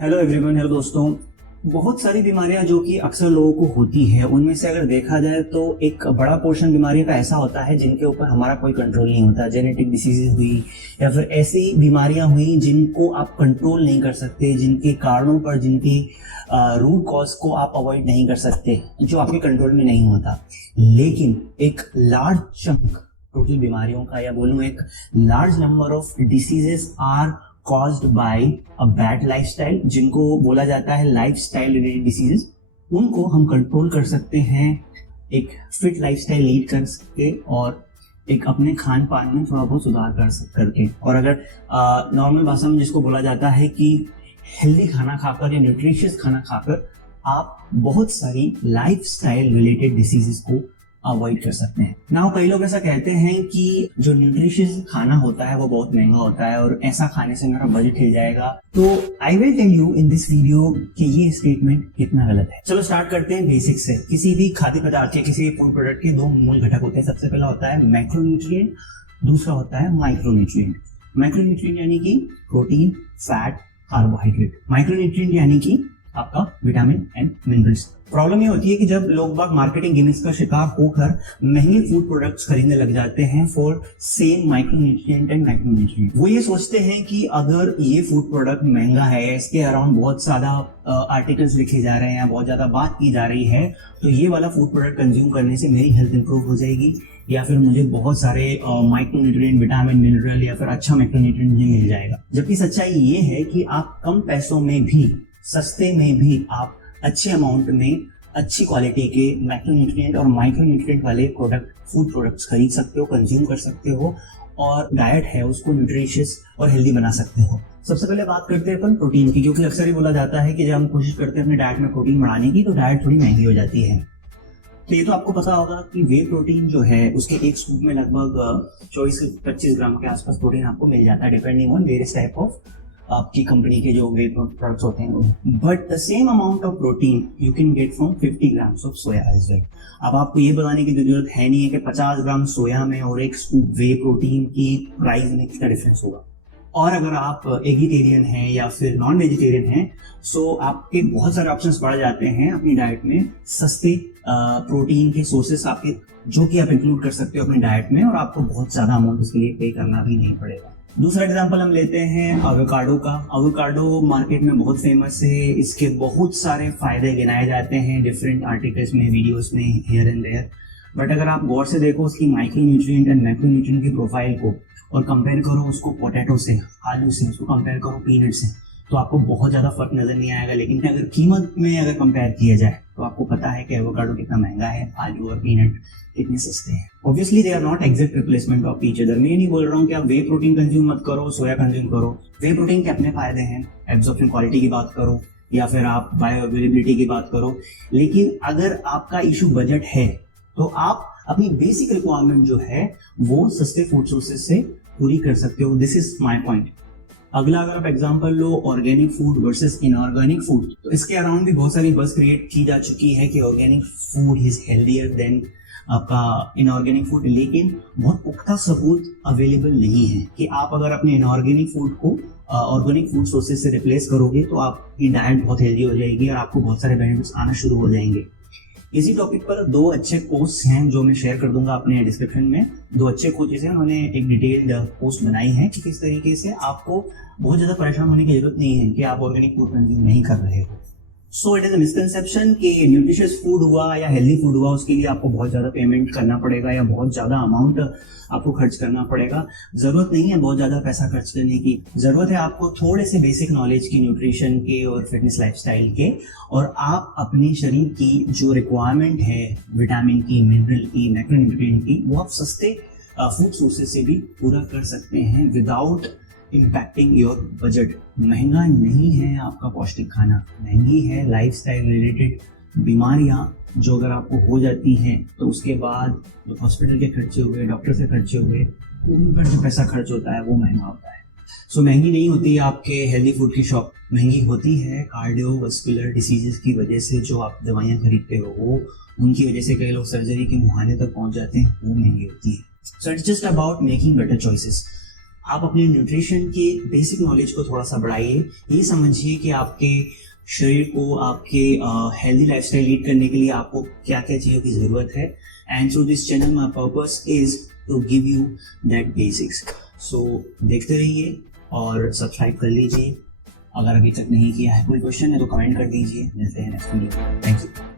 Hello everyone. Hello दोस्तों। बहुत सारी बीमारियां जो कि अक्सर लोगों को होती है, उनमें से अगर देखा जाए तो एक बड़ा पोर्शन बीमारियों का ऐसा होता है जिनके ऊपर हमारा कोई कंट्रोल नहीं होता। जेनेटिक डिसीजेज हुई या फिर ऐसी बीमारियां हुई जिनको आप कंट्रोल नहीं कर सकते, जिनके कारणों पर, जिनके रूट कॉज को आप अवॉइड नहीं कर सकते, जो आपके कंट्रोल में नहीं होता। लेकिन एक लार्ज चंक टोटल बीमारियों का, या बोलूं एक large number of diseases are caused by a bad lifestyle, जिनको बोला जाता है लाइफस्टाइल रिलेटेड डिसीजेस, उनको हम कंट्रोल कर सकते हैं एक फिट लाइफस्टाइल लीड कर सकते और एक अपने खान पान में थोड़ा बहुत सुधार करके। और अगर नॉर्मल भाषा में जिसको बोला जाता है कि हेल्दी खाना खाकर या न्यूट्रिशियस खाना खाकर आप बहुत सारी लाइफस्टाइल रिलेटेड डिसीजेस को अवॉइड कर सकते हैं। नाउ कई लोग ऐसा कहते हैं कि जो न्यूट्रिशियस खाना होता है वो बहुत महंगा होता है और ऐसा खाने से मेरा बजट हिल जाएगा। तो I will tell you in this video कि ये स्टेटमेंट कितना गलत है। चलो स्टार्ट करते हैं बेसिक से। किसी भी खाद्य पदार्थ के, किसी भी फूड प्रोडक्ट के दो मूल घटक होते हैं। सबसे पहला होता है मैक्रोन्यूट्रिएंट, दूसरा होता है माइक्रोन्यूट्रिएंट। मैक्रोन्यूट्रिएंट यानी कि प्रोटीन, फैट, कार्बोहाइड्रेट। माइक्रोन्यूट्रिएंट यानी कि आपका विटामिन एंड मिनरल्स। प्रॉब्लम ये होती है कि जब लोग बाग मार्केटिंग गिमिक्स का शिकार होकर महंगे फूड प्रोडक्ट्स खरीदने लग जाते हैं for same micronutrient and macronutrient. वो ये सोचते हैं कि अगर ये फूड प्रोडक्ट महंगा है, इसके अराउंड बहुत ज्यादा आर्टिकल्स लिखे जा रहे हैं, बहुत ज्यादा बात की जा रही है, तो ये वाला फूड प्रोडक्ट कंज्यूम करने से मेरी हेल्थ इंप्रूव हो जाएगी या फिर मुझे बहुत सारे माइक्रोन्यूट्रिएंट, विटामिन, मिनरल या फिर अच्छा मैक्रोन्यूट्रिएंट मुझे मिल जाएगा। जबकि सच्चाई ये है कि आप कम पैसों में भी, सस्ते में भी आप अच्छे अमाउंट में अच्छी क्वालिटी के मैक्रोन्यूट्रिएंट और माइक्रोन्यूट्रिएंट वाले प्रोडक्ट, फूड प्रोडक्ट्स खरीद सकते हो, कंज्यूम कर सकते हो और डाइट है उसको न्यूट्रिशियस और हेल्दी बना सकते हो। सबसे पहले बात करते हैं अपन प्रोटीन की, क्योंकि अक्सर ही बोला जाता है कि जब हम कोशिश करते हैं अपने डाइट में प्रोटीन बढ़ाने की तो डाइट थोड़ी महंगी हो जाती है। तो ये तो आपको पता होगा कि वे प्रोटीन जो है उसके एक स्कूप में लगभग 24 से 25 ग्राम के आसपास प्रोटीन आपको मिल जाता है, depending on various type of आपकी कंपनी के जो वे प्रोडक्ट्स होते हैं। But the same amount of protein you can get from 50 grams of soya as well. अब आपको ये बताने की जरूरत है नहीं है कि 50 ग्राम सोया में और एक स्कूप वे प्रोटीन की प्राइस में कितना डिफरेंस होगा। और अगर आप एगिटेरियन हैं या फिर नॉन वेजिटेरियन हैं, सो आपके बहुत सारे ऑप्शंस बढ़ जाते हैं अपनी डाइट में, सस्ते प्रोटीन के सोर्सेस आपके, जो कि आप इंक्लूड कर सकते हो अपनी डाइट में और आपको बहुत ज्यादा अमाउंट उसके लिए पे करना भी नहीं पड़ेगा। दूसरा एग्जांपल हम लेते हैं एवोकाडो का। एवोकाडो मार्केट में बहुत फेमस है, इसके बहुत सारे फायदे गिनाए जाते हैं डिफरेंट आर्टिकल्स में, वीडियोस में, हियर एंड देयर। बट अगर आप गौर से देखो उसकी माइक्रोन्यूट्रिएंट एंड मैक्रोन्यूट्रिएंट की प्रोफाइल को और कंपेयर करो उसको पोटैटो से, आलू से, उसको कंपेयर करो पीनट से, तो आपको बहुत ज्यादा फर्क नजर नहीं आएगा। लेकिन अगर कीमत में अगर कंपेयर किया जाए तो आपको पता है कि एवोकाडो कितना महंगा है, आलू और पीनट कितने सस्ते हैं। Obviously they are not exact replacement of each other. मैं ये नहीं बोल रहा हूँ कि आप वे प्रोटीन कंज्यूम मत करो, सोया कंज्यूम करो। वे प्रोटीन के अपने फायदे हैं, एब्जॉर्प्शन क्वालिटी की बात करो या फिर आप बायो अवेलेबिलिटी की बात करो। लेकिन अगर आपका इशू बजट है तो आप अपनी बेसिक रिक्वायरमेंट जो है वो सस्ते फूड सोर्सेज से पूरी कर सकते हो। This is my point. अगला अगर आप एग्जांपल लो organic food versus inorganic food, तो इसके अराउंड भी बहुत सारी बस क्रिएट की जा चुकी है कि organic food is healthier then आपका इनऑर्गेनिक फूड। लेकिन बहुत पुख्ता सबूत अवेलेबल नहीं है कि आप अगर अपने इनऑर्गेनिक फूड को ऑर्गेनिक फूड सोर्सेज से रिप्लेस करोगे तो आपकी डाइट बहुत हेल्दी हो जाएगी और आपको बहुत सारे बेनिफिट्स आना शुरू हो जाएंगे। इसी टॉपिक पर दो अच्छे कोर्स हैं जो मैं शेयर कर दूंगा अपने डिस्क्रिप्शन में। दो अच्छे कोचेस हैं, उन्होंने एक डिटेल्ड पोस्ट बनाई है कि किस तरीके से आपको बहुत ज्यादा परेशान होने की जरूरत नहीं है कि आप ऑर्गेनिक फूड कंज्यूम नहीं कर रहे हो। So it is a misconception कि न्यूट्रिशियस फूड हुआ या हेल्दी फूड हुआ उसके लिए आपको बहुत ज्यादा पेमेंट करना पड़ेगा या बहुत ज्यादा अमाउंट आपको खर्च करना पड़ेगा। जरूरत नहीं है बहुत ज्यादा पैसा खर्च करने की। जरूरत है आपको थोड़े से बेसिक नॉलेज की न्यूट्रिशन के और फिटनेस लाइफस्टाइल के, और आप अपने शरीर की जो रिक्वायरमेंट है विटामिन की, मिनरल की, मैक्रोन्यूट्रिएंट की, वो आप सस्ते फूड सोर्सेज से भी पूरा कर सकते हैं विदाउट इम्पैक्टिंग योर बजट। महंगा नहीं है आपका पौष्टिक खाना, महंगी है लाइफस्टाइल रिलेटेड बीमारियां जो अगर आपको हो जाती हैं तो उसके बाद जो हॉस्पिटल के खर्चे हुए, डॉक्टर से खर्चे हुए, उन पर जो पैसा खर्च होता है वो महंगा होता है। सो महंगी नहीं होती है आपके हेल्दी फूड की शॉप, महंगी होती है कार्डियोवास्कुलर डिसीजेस की वजह से जो आप दवाइयाँ खरीदते हो, वो उनकी वजह से कई लोग सर्जरी के मुहाने तक पहुंच जाते हैं, वो महंगी होती है। So it's just about making better choices. आप अपने न्यूट्रिशन के बेसिक नॉलेज को थोड़ा सा बढ़ाइए। ये समझिए कि आपके शरीर को आपके हेल्दी लाइफस्टाइल लीड करने के लिए आपको क्या क्या चीज़ों की ज़रूरत है। And through this channel my purpose is to give you that basics. So देखते रहिए और सब्सक्राइब कर लीजिए। अगर अभी तक नहीं किया है, कोई क्वेश्चन है तो कमेंट कर दीजिए। मिलते हैं नेक्स्ट वीडियो। Thank you.